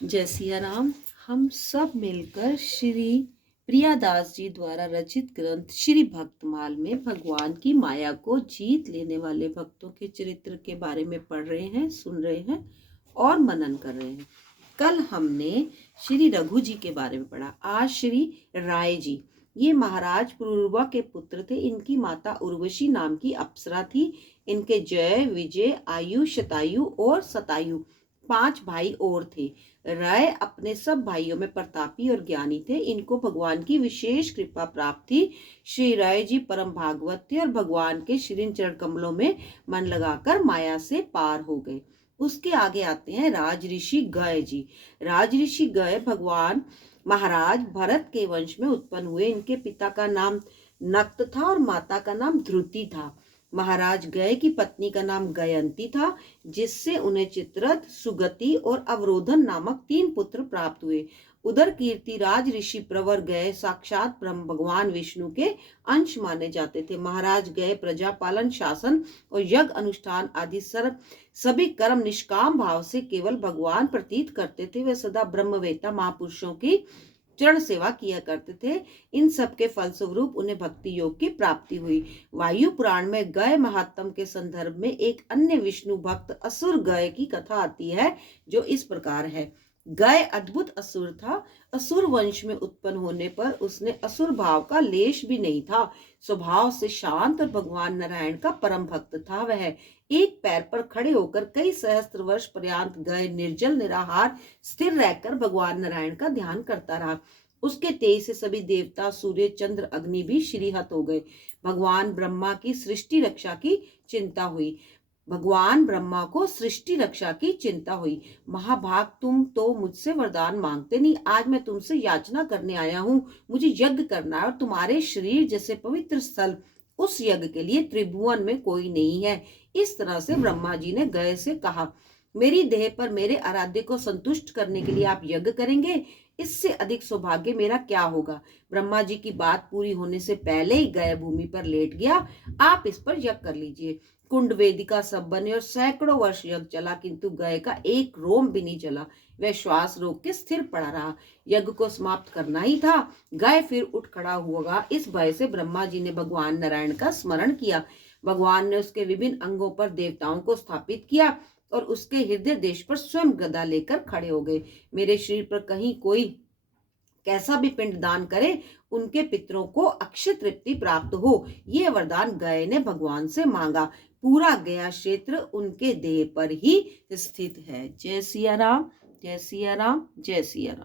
जय सिया राम। हम सब मिलकर श्री प्रियादास जी द्वारा रचित ग्रंथ श्री भक्तमाल में भगवान की माया को जीत लेने वाले भक्तों के चरित्र के बारे में पढ़ रहे हैं, सुन रहे हैं और मनन कर रहे हैं। कल हमने श्री रघु जी के बारे में पढ़ा। आज श्री राय जी, ये महाराज पुरूरवा के पुत्र थे। इनकी माता उर्वशी नाम की अप्सरा थी। इनके जय, विजय, आयु, शतायु और सतायु 5 भाई और थे। राय अपने सब भाइयों में प्रतापी और ज्ञानी थे। इनको भगवान की विशेष कृपा प्राप्त थी। श्री राय जी परम भागवत थे और भगवान के श्री चरण कमलों में मन लगाकर माया से पार हो गए। उसके आगे आते हैं राज ऋषि गय जी। राज ऋषि गय भगवान महाराज भरत के वंश में उत्पन्न हुए। इनके पिता का नाम नक्त था और माता का नाम ध्रुति था। महाराज गय की पत्नी का नाम गयंती था, जिससे उन्हें चित्ररथ, सुगति और अवरोधन नामक 3 पुत्र प्राप्त हुए। उधर कीर्तिराज ऋषि प्रवर गए साक्षात ब्रह्म भगवान विष्णु के अंश माने जाते थे। महाराज गए प्रजा पालन, शासन और यज्ञ अनुष्ठान आदि सभी कर्म निष्काम भाव से केवल भगवान प्रतीत करते थे। वे सदा ब्रह्मवेत्ता महापुरुषों की चरण सेवा किया करते थे। इन सब के फलस्वरूप उन्हें भक्ति योग की प्राप्ति हुई। वायु पुराण में गय महात्म के संदर्भ में एक अन्य विष्णु भक्त असुर गय की कथा आती है, जो इस प्रकार है। गय अद्भुत असुर था। असुर वंश में उत्पन्न होने पर उसने असुर भाव का लेश भी नहीं था। स्वभाव से शांत और भगवान नारायण का परम भक्त था। वह एक पैर पर खड़े होकर कई सहस्त्र वर्ष पर्यंत गए निर्जल निराहार स्थिर रहकर भगवान नारायण का ध्यान करता रहा। उसके तेज से सभी देवता, सूर्य, चंद्र, अग्नि भी श्रीहत हो गए। भगवान ब्रह्मा की सृष्टि रक्षा की चिंता हुई। भगवान ब्रह्मा को सृष्टि रक्षा की चिंता हुई। महाभाग, तुम तो मुझसे वरदान मांगते नहीं। आज मैं तुमसे याचना करने आया हूँ। मुझे यज्ञ करना है और तुम्हारे शरीर जैसे पवित्र स्थल उस यज्ञ के लिए त्रिभुवन में कोई नहीं है। इस तरह से ब्रह्मा जी ने गय से कहा, मेरी देह पर मेरे आराध्य को संतुष्ट करने के लिए आप यज्ञ करेंगे। इससे अधिक सौभाग्य मेरा क्या होगा। ब्रह्मा जी की बात पूरी होने से पहले ही गय भूमि पर लेट गया। आप इस पर यज्ञ कर लीजिए। कुंड वेदिका सब बने और सैकड़ों वर्ष यज्ञ चला, किंतु गय का एक रोम भी नहीं चला। वह श्वास रोक के स्थिर पड़ा रहा। यज्ञ को समाप्त करना ही था। गय फिर उठ खड़ा होगा, इस भय से ब्रह्मा जी ने भगवान नारायण का स्मरण किया। भगवान ने उसके विभिन्न अंगों पर देवताओं को स्थापित किया और उसके हृदय देश पर स्वयं गदा लेकर खड़े हो गए। मेरे शरीर पर कहीं कोई कैसा भी पिंड दान करे, उनके पितरों को अक्षय तृप्ति प्राप्त हो। ये वरदान गय ने भगवान से मांगा। पूरा गया क्षेत्र उनके देह पर ही स्थित है। जय सिया राम, जय सिया राम, जय सिया राम।